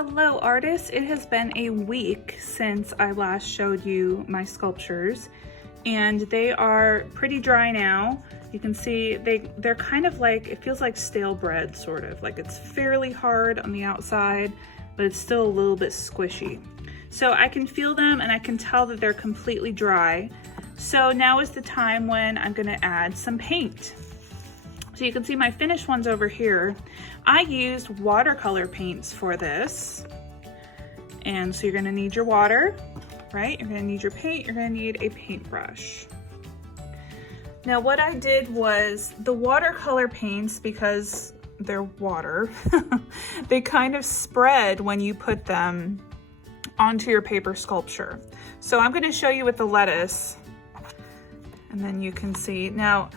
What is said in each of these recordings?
Hello artists, it has been a week since I last showed you my sculptures and they are pretty dry now. You can see they're kind of like, it feels like stale bread sort of, like it's fairly hard on the outside, but it's still a little bit squishy. So I can feel them and I can tell that they're completely dry. So now is the time when I'm gonna add some paint. So you can see my finished ones over here. I used watercolor paints for this. And so you're gonna need your water, right? You're gonna need your paint, you're gonna need a paintbrush. Now what I did was the watercolor paints, because they're water, they kind of spread when you put them onto your paper sculpture. So I'm gonna show you with the lettuce and then you can see. Now,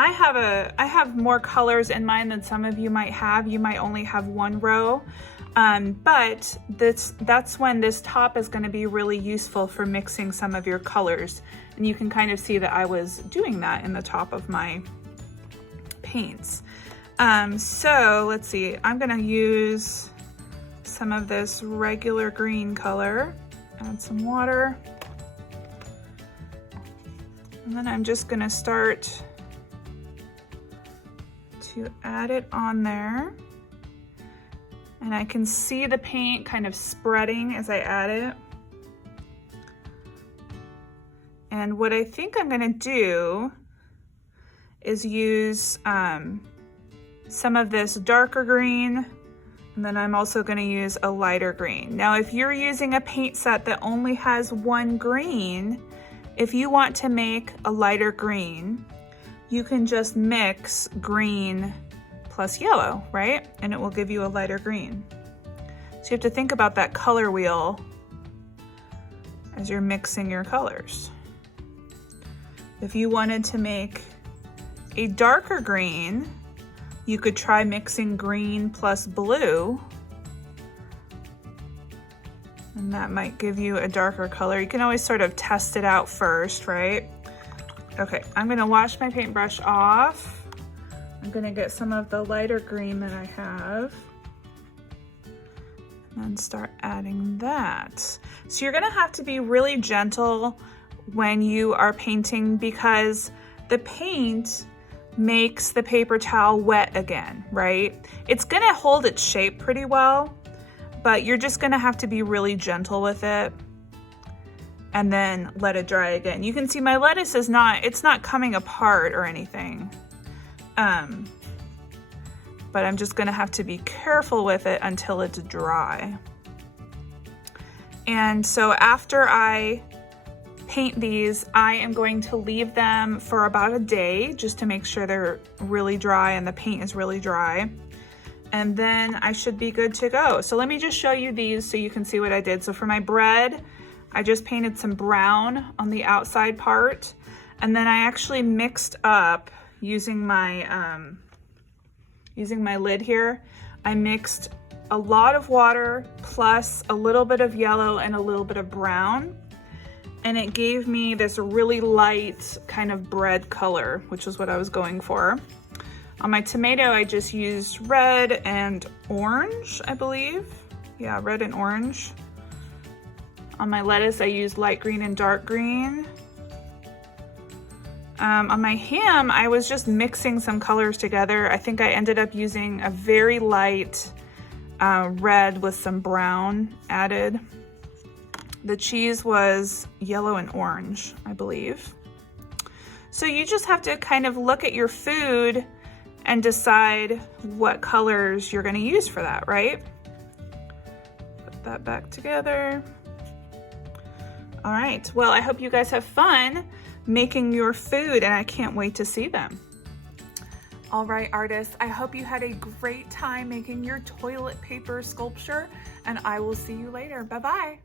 I have more colors in mine than some of you might have. You might only have one row, but that's when this top is going to be really useful for mixing some of your colors. And you can kind of see that I was doing that in the top of my paints. So let's see, I'm going to use some of this regular green color, add some water, and then I'm just going to start to add it on there. And I can see the paint kind of spreading as I add it. And what I think I'm gonna do is use some of this darker green, and then I'm also gonna use a lighter green. Now, if you're using a paint set that only has one green, if you want to make a lighter green, you can just mix green plus yellow, right? And it will give you a lighter green. So you have to think about that color wheel as you're mixing your colors. If you wanted to make a darker green, you could try mixing green plus blue, and that might give you a darker color. You can always sort of test it out first, right? Okay, I'm gonna wash my paintbrush off. I'm gonna get some of the lighter green that I have and then start adding that. So you're gonna have to be really gentle when you are painting because the paint makes the paper towel wet again, right? It's gonna hold its shape pretty well, but you're just gonna have to be really gentle with it and then let it dry again. You can see my lettuce is it's not coming apart or anything. But I'm just gonna have to be careful with it until it's dry. And so after I paint these, I am going to leave them for about a day just to make sure they're really dry and the paint is really dry. And then I should be good to go. So let me just show you these so you can see what I did. So for my bread, I just painted some brown on the outside part, and then I actually mixed up using my lid here. I mixed a lot of water plus a little bit of yellow and a little bit of brown, and it gave me this really light kind of bread color, which is what I was going for. On my tomato, I just used red and orange, I believe. Yeah, red and orange. On my lettuce, I used light green and dark green. On my ham, I was just mixing some colors together. I think I ended up using a very light red with some brown added. The cheese was yellow and orange, I believe. So you just have to kind of look at your food and decide what colors you're gonna use for that, right? Put that back together. All right, well, I hope you guys have fun making your food and I can't wait to see them. All right, artists, I hope you had a great time making your toilet paper sculpture and I will see you later. Bye-bye.